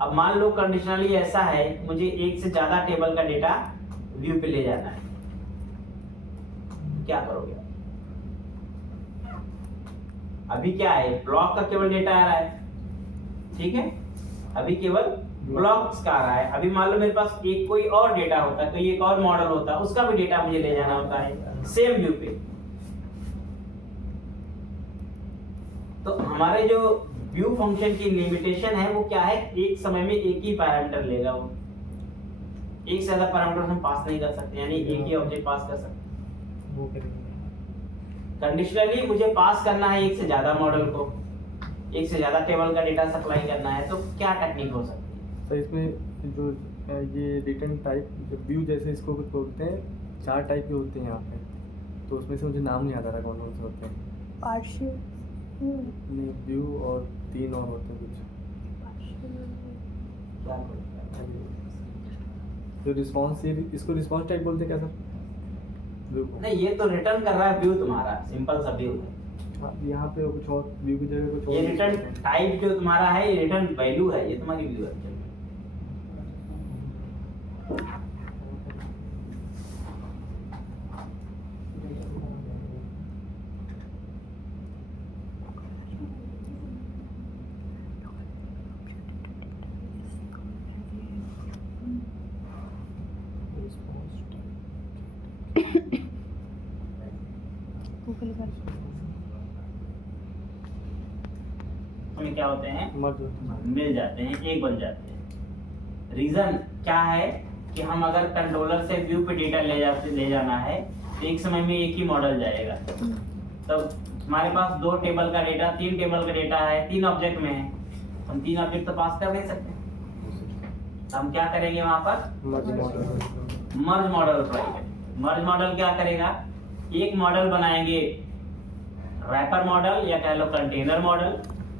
अब मान लो कंडीशनली ऐसा है, मुझे एक से ज्यादा टेबल का डेटा व्यू पे ले जाना है, क्या करोगे? अभी क्या है, ब्लॉक का केवल डेटा आ रहा है, ठीक है, अभी केवल ब्लॉक्स का आ रहा है। अभी मान लो मेरे पास एक कोई और डेटा होता है, कोई एक और मॉडल होता है, उसका भी डेटा मुझे ले जाना होता है सेम व्यू पे। तो हमारे जो व्यू फंक्शन की लिमिटेशन है वो क्या है, एक समय में एक ही पैरामीटर लेगा वो, एक से ज्यादा पैरामीटर हम पास नहीं कर सकते, यानी एक ही ऑब्जेक्ट पास कर सकते। वो करेंगे कंडीशनली मुझे पास करना है एक से ज्यादा मॉडल को, एक से ज्यादा टेबल का डेटा सप्लाई करना है, तो क्या टेक्निक हो सकती है? तो इसमें जो ये रिटर्न टाइप, जो व्यू जैसे इसको कुछ बोलते हैं, 4 टाइप के होते हैं यहाँ पे, तो उसमें से मुझे नाम नहीं आता था कौन कौन से होते हैं। पार्शियल नहीं, व्यू और 3 और होते हैं कुछ, क्या बोलते हैं? जो रिस्पॉन्स, इसको रिस्पॉन्स टाइप बोलते हैं क्या सर? व्यू को नहीं, ये तो रिटर्न कर रहा है व्यू तुम्हारा, सिंपल सा व्यू है। यहाँ पे कुछ और व्यू की जगह कुछ और ये रिटर्न टाइप जो तुम्हारा है, ये रिटर्न वैल्यू है, ये तुम्हारी व्यू है। गूगल कर हमें क्या होते हैं, मर्ज मिल जाते हैं, एक बन जाते हैं। रीजन क्या है कि हम अगर कंट्रोलर से व्यू पे डेटा ले जाना है तो एक समय में एक ही मॉडल जाएगा। तो हमारे पास 2 टेबल का डेटा, 3 टेबल का डेटा है, 3 ऑब्जेक्ट में है, हम 3 ऑब्जेक्ट तो पास कर नहीं सकते। तो हम क्या करेंगे वहां पर, मर्ज मर्ज मॉडल अप्लाई करेंगे। मर्ज मॉडल क्या करेगा, एक मॉडल बनाएंगे रैपर मॉडल या कह लो कंटेनर मॉडल,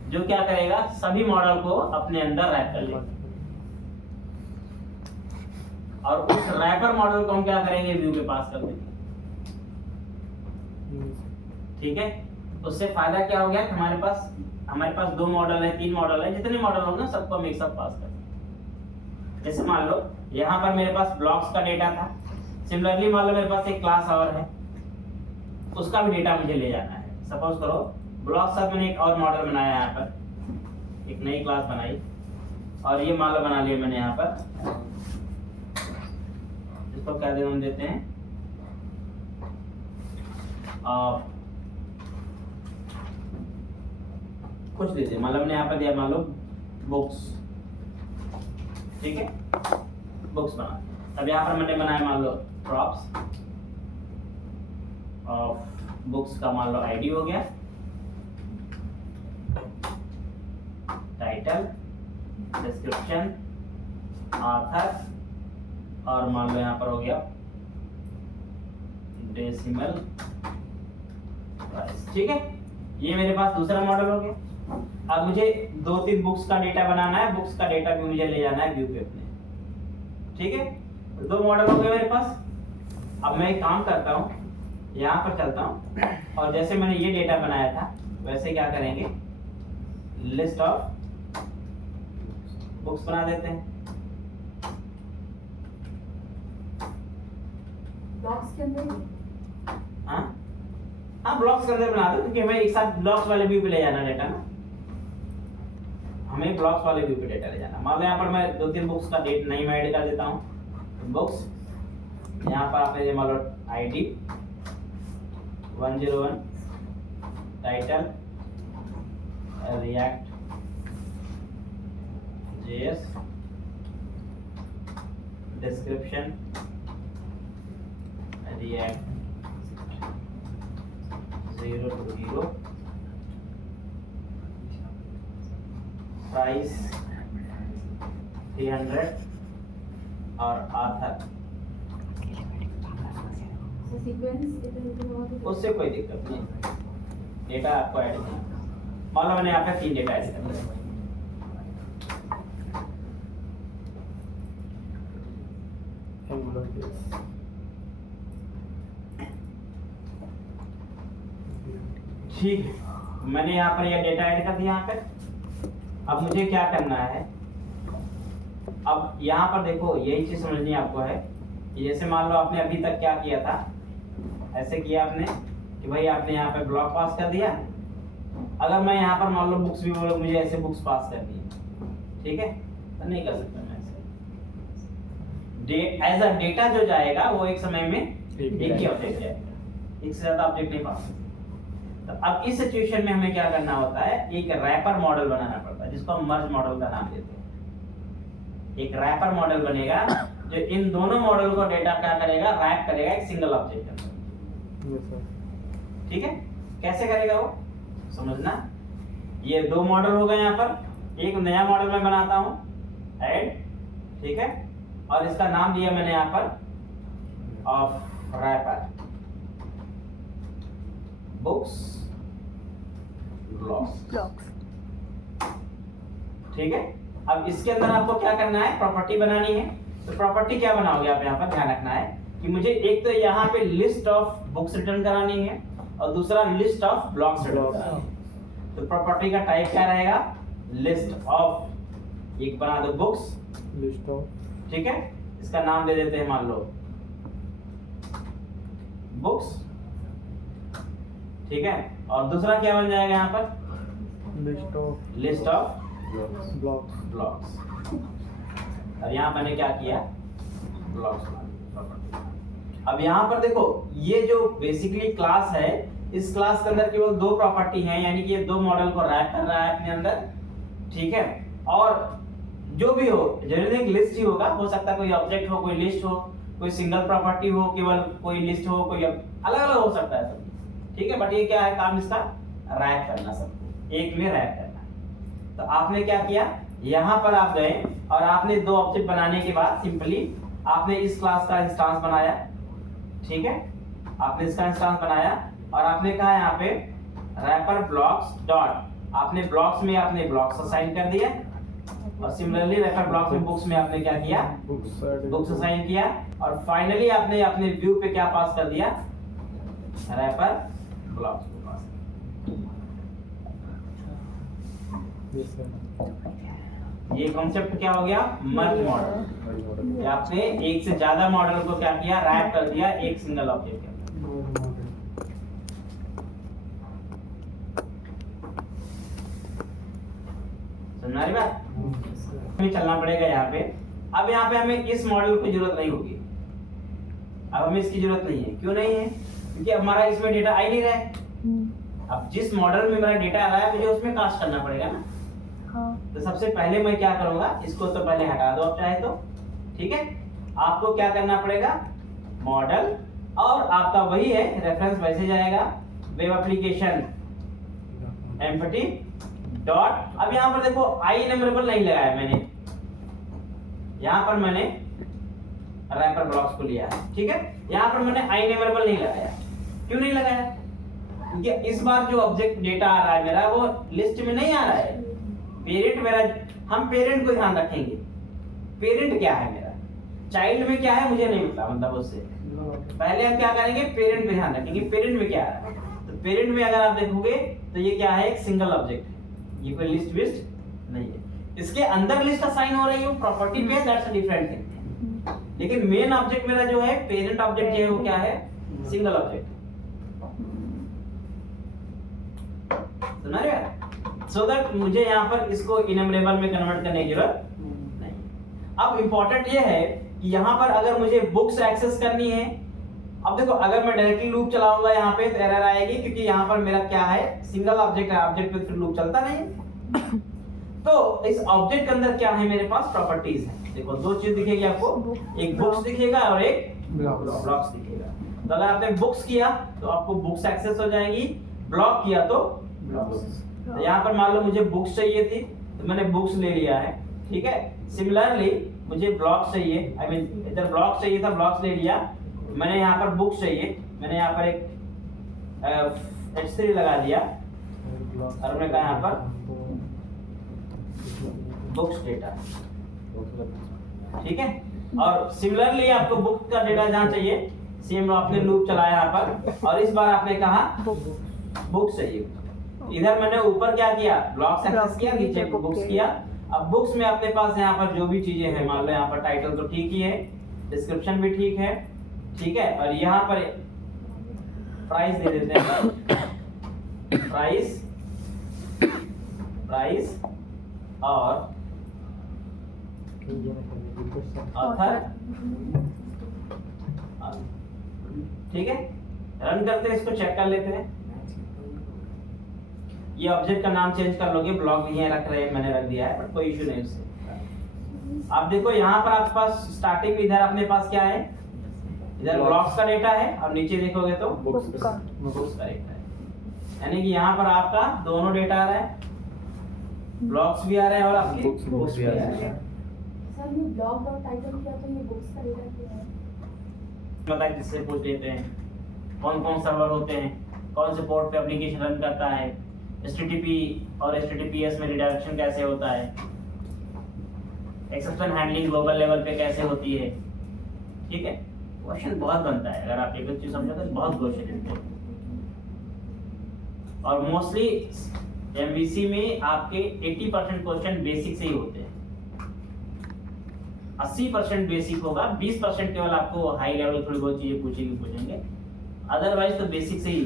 जो क्या करेगा सभी मॉडल को अपने अंदर रैप कर लेगा। और उस रैपर मॉडल को हम क्या करेंगे, व्यू पे पास कर देंगे। ठीक है, उससे फायदा क्या हो गया, हमारे पास 2 मॉडल है, 3 मॉडल है, जितने मॉडल होंगे सबको हम एक साथ पास कर देंगे। जैसे मान लो यहाँ पर मेरे पास ब्लॉक्स का डेटा था, सिमिलरली मान लो मेरे पास एक क्लास और है, उसका भी डेटा मुझे ले जाना है। सपोज करो ब्लॉक साथ मैंने एक और मॉडल बनाया, यहाँ पर एक नई क्लास बनाई और ये मान लो बना लिया मैंने यहाँ पर, इसको क्या नाम देते हैं, कुछ दीजिए, मतलब मैंने यहाँ पर दिया मान लो बुक्स। ठीक है, बुक्स बना। अब यहाँ पर मैंने बनाया मान लो प्रॉप्स और बुक्स का मान लो आईडी हो गया, टाइटल, डिस्क्रिप्शन, ऑथर और मान लो यहाँ पर हो गया डेसिमल प्राइस। ठीक है, ये मेरे पास दूसरा मॉडल हो गया। अब मुझे 2-3 बुक्स का डेटा बनाना है, बुक्स का डेटा भी मुझे ले जाना है व्यू पे अपने। ठीक है, तो 2 मॉडल हो गए मेरे पास। अब मैं एक काम करता हूँ, यहाँ पर चलता हूँ और जैसे मैंने ये डेटा बनाया था वैसे क्या करेंगे, लिस्ट ऑफ बुक्स बना देते हैं। बॉक्स के अंदर हाँ हाँ, ब्लॉक्स के अंदर बना दो, क्योंकि हमें एक साथ ब्लॉक्स वाले व्यू पे ले जाना डेटा ना, हमें ब्लॉक्स वाले व्यू पे डेटा ले जाना। मान लो यहाँ पर मैं 2-3 बुक्स का डेट नहीं मैं ऐड कर देता हूँ। बुक्स यहाँ पर आपने मान लो ID 101, title React JS, description React 0 to 0, price 300 और आथर। सीक्वेंस इधर और उससे कोई दिक्कत नहीं, डेटा आपको ऐड करना। मान लो मैंने यहाँ पे 3 डेटा ऐड कर दिया। ठीक है, मैंने यहाँ पर यह डेटा ऐड कर दिया यहाँ पे। अब मुझे क्या करना है, अब यहाँ पर देखो यही चीज समझनी आपको है कि जैसे मान लो आपने अभी तक क्या किया था, ऐसे किया आपने कि भाई आपने यहाँ पे ब्लॉक पास कर दिया। अगर मैं यहाँ पर मान लो बुक्स भी बोलो मुझे ऐसे बुक्स पास कर दी, ठीक है, तो नहीं कर सकता मैं ऐसे। एज अ डेटा जो जाएगा वो एक समय में एक ही ऑब्जेक्ट जाएगा, एक से ज्यादा ऑब्जेक्ट नहीं पास। तो अब इस सिचुएशन में हमें क्या करना होता है, एक रैपर मॉडल बनाना पड़ता है, जिसको हम मर्ज मॉडल का नाम देते हैं। एक रैपर मॉडल बनेगा जो इन दोनों मॉडल को डेटा क्या करेगा, रैप करेगा एक सिंगल ऑब्जेक्ट के अंदर। ठीक है, कैसे करेगा वो समझना। ये 2 मॉडल हो गए यहाँ पर, एक नया मॉडल मैं बनाता हूँ ऐड, ठीक है, और इसका नाम दिया मैंने यहाँ पर ऑफ रैपर बुक्स ब्लॉक्स। ठीक है, अब इसके अंदर आपको क्या करना है, प्रॉपर्टी बनानी है। तो प्रॉपर्टी क्या बनाओगे आप, यहाँ पर ध्यान रखना है कि मुझे एक तो यहाँ पे लिस्ट ऑफ बुक्स रिटर्न करानी है और दूसरा लिस्ट ऑफ ब्लॉक्स रिटर्न करानी है। तो प्रॉपर्टी का टाइप क्या रहेगा, लिस्ट ऑफ, एक बना दो बुक्स लिस्ट ऑफ, ठीक है, इसका नाम दे देते हैं मान लो बुक्स, ठीक है, और दूसरा क्या बन जाएगा यहाँ पर, लिस्ट ऑफ ब्लॉक्स। और यहाँ मैंने क्या किया, ब्लॉक्स। अब यहाँ पर देखो ये जो बेसिकली क्लास है, इस क्लास के अंदर केवल 2 प्रॉपर्टी हैं, यानी कि ये 2 मॉडल को रैप कर रहा है अपने अंदर, ठीक है। और जो भी हो, जरूरी नहीं लिस्ट ही होगा, हो सकता है कोई ऑब्जेक्ट हो, कोई लिस्ट हो, कोई सिंगल प्रॉपर्टी हो, केवल कोई लिस्ट हो, कोई अलग अलग हो सकता है सब, ठीक है। बट ये क्या है, काम इसका रैप करना, सबको एक में रैप करना। तो आपने क्या किया, यहाँ पर आप गए और आपने दो ऑब्जेक्ट बनाने के बाद सिंपली आपने इस क्लास का इंस्टेंस बनाया, ठीक है। आपने इसका इंस्टेंस बनाया और आपने कहा यहाँ पे रैपर ब्लॉक्स डॉट, आपने ब्लॉक्स में आपने ब्लॉक्स असाइन कर दिया और सिमिलरली रैपर ब्लॉक्स में बुक्स में आपने क्या किया, बुक्स असाइन किया और फाइनली आपने अपने व्यू पे क्या पास कर दिया, रैपर ब्लॉक्स को पास। ये कॉन्सेप्ट क्या हो गया, मर्ज मॉडल। आपने एक से ज्यादा मॉडल को क्या किया, रैप कर दिया एक सिंगल ऑब्जेक्ट के अंदर। समझ रही बात, हमें चलना पड़ेगा यहाँ पे। अब यहाँ पे हमें इस मॉडल की जरूरत नहीं होगी, अब हमें इसकी जरूरत नहीं है। क्यों नहीं है, क्योंकि अब हमारा इसमें डेटा आ ही नहीं रहा है। अब जिस मॉडल में मेरा डेटा आ रहा है मुझे उसमें कास्ट करना पड़ेगा ना। हाँ। तो सबसे पहले मैं क्या करूंगा, इसको तो पहले हटा दो आप चाहे तो, ठीक है। आपको क्या करना पड़ेगा, मॉडल और आपका वही है रेफरेंस वैसे जाएगा, वेब एप्लीकेशन एम्पटी डॉट। अब यहाँ पर देखो आई नंबरेबल नहीं लगाया मैंने, यहाँ पर मैंने रैपर ब्लॉक्स को लिया है, ठीक है। यहाँ पर मैंने आई नंबरेबल नहीं लगाया। क्यों नहीं लगाया, क्योंकि इस बार जो ऑब्जेक्ट डेटा आ रहा है मेरा वो लिस्ट में नहीं आ रहा है। पेरेंट मेरा, हम पेरेंट को ध्यान रखेंगे, पेरेंट क्या है मेरा, चाइल्ड में क्या है मुझे नहीं पता, मतलब उससे पहले हम क्या करेंगे, पेरेंट पे ध्यान रखेंगे, पेरेंट में क्या है। तो पेरेंट में अगर आप देखोगे तो ये क्या है, एक सिंगल ऑब्जेक्ट है, ये कोई लिस्ट विस्ट नहीं है। इसके अंदर लिस्ट असाइन हो रही है प्रॉपर्टी पे, दैट्स अ डिफरेंट थिंग। लेकिन मेन ऑब्जेक्ट मेरा जो है, पेरेंट ऑब्जेक्ट जो है वो क्या है, सिंगल ऑब्जेक्ट। समझ रहे हो, सो दैट मुझे यहाँ पर इसको इनमरेबल में कन्वर्ट करने की जरूरत नहीं। अब इंपॉर्टेंट ये है कि यहाँ पर अगर मुझे बुक्स एक्सेस करनी है, अब देखो अगर मैं डायरेक्टली लूप चलाऊंगा यहाँ पे तो एरर आएगी, क्योंकि यहाँ पर मेरा क्या है, सिंगल ऑब्जेक्ट है, ऑब्जेक्ट पे फिर लूप चलता नहीं। तो इस ऑब्जेक्ट के अंदर क्या है, मेरे पास प्रॉपर्टीज है। देखो दो चीज दिखेगी आपको, एक बुक्स दिखेगा और एक ब्लॉक्स दिखेगा। तो अगर आपने बुक्स किया तो आपको बुक्स एक्सेस हो जाएगी, ब्लॉक किया तो ब्लॉक्स। तो यहाँ पर मान लो मुझे बुक्स चाहिए थी तो मैंने बुक्स ले लिया है, ठीक है। सिमिलरली मुझे ब्लॉक्स चाहिए, आई मीन इधर ब्लॉक्स चाहिए था, ब्लॉक्स ले लिया। मैंने यहाँ पर बुक्स चाहिए, मैंने यहाँ पर एक H3 लगा दिया और मैंने कहा यहाँ पर बुक्स डेटा, ठीक है। और सिमिलरली आपको बुक का डेटा जहाँ चाहिए, सेम आपने लूप चलाया यहाँ पर और इस बार आपने कहा बुक्स चाहिए। इधर मैंने ऊपर क्या किया, ब्लॉक्स एक्सेस किया, नीचे बुक्स किया। अब बुक्स में अपने पास यहाँ पर जो भी चीजें हैं, मान लो यहाँ पर टाइटल तो ठीक ही है, डिस्क्रिप्शन भी ठीक है, ठीक है। और यहाँ पर प्राइस दे देते हैं, प्राइस और ऑथर, ठीक है। रन करते हैं, इसको चेक कर लेते हैं। ये ऑब्जेक्ट का नाम चेंज कर लोगे, ब्लॉक नहीं है रख रहे हैं, मैंने रख दिया है, बट कोई इशू नहीं उससे। आप देखो यहाँ पर आपके पास स्टार्टिंग में इधर अपने पास क्या है, इधर ब्लॉक्स का डेटा है और नीचे देखोगे तो बुक्स का डेटा है। यानी कि यहाँ पर आपका दोनों डेटा आ रहा है, ब्लॉक्स भी आ रहे हैं और आपके बुक्स भी आ रहे हैं। सर ये ब्लॉग और टाइटल किया तो ये बुक्स का डेटा क्या है? बताइए, किससे पूछ लेते हैं, कौन कौन सर्वर होते हैं, कौन से पोर्ट पे एप्लीकेशन रन करता है, HTTP और HTTPS में रिडायरेक्शन कैसे होता है, एक्सेप्शन हैंडलिंग ग्लोबल लेवल पे कैसे होती है, ठीक है। क्वेश्चन बहुत बनता है, अगर आप एक चीज समझो तो बहुत क्वेश्चन बनते हैं। और मोस्टली MVC में आपके 80% क्वेश्चन बेसिक से ही होते हैं, 80% बेसिक होगा, 20% केवल आपको हाई लेवल थोड़ी बहुत चीजें पूछेंगे। अदरवाइज तो बेसिक से ही,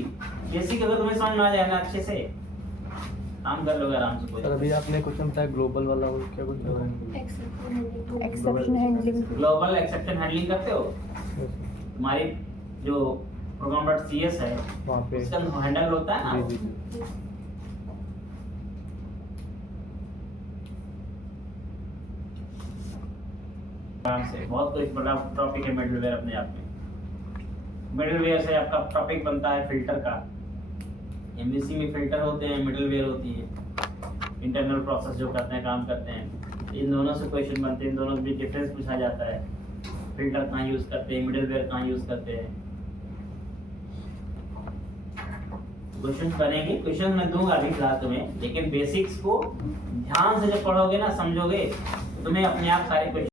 बेसिक अगर तुम्हें समझ में आ जाएगा अच्छे से काम कर लोगे आराम से। सर अभी आपने क्वेश्चन बताया ग्लोबल वाला, वो क्या कुछ exception handling, global exception handling करते हो, तुम्हारी जो program.cs है वहाँ पे उसका हैंडल होता है ना। आराम से बहुत कुछ बड़ा टॉपिक है मिडलवेयर अपने आप में। मिडलवेयर से आपका टॉपिक बनता है फिल्टर का। एमवीसी में फिल्टर होते हैं, मिडलवेयर होती है इंटरनल प्रोसेस जो करते हैं, काम करते हैं। इन दोनों से क्वेश्चन बनते हैं, इन दोनों में डिफरेंस पूछा जाता है। फिल्टर कहाँ यूज़ करते हैं, मिडलवेयर कहाँ यूज़ करते हैं। क्वेश्चन बनेंगे, क्वेश्चन मैं दूंगा अभी फिलहाल तुम्हें, लेकिन बेसिक्स को ध्यान से जब पढ़ोगे ना, समझोगे, तुम्हें अपने आप सारे क्वेश्चन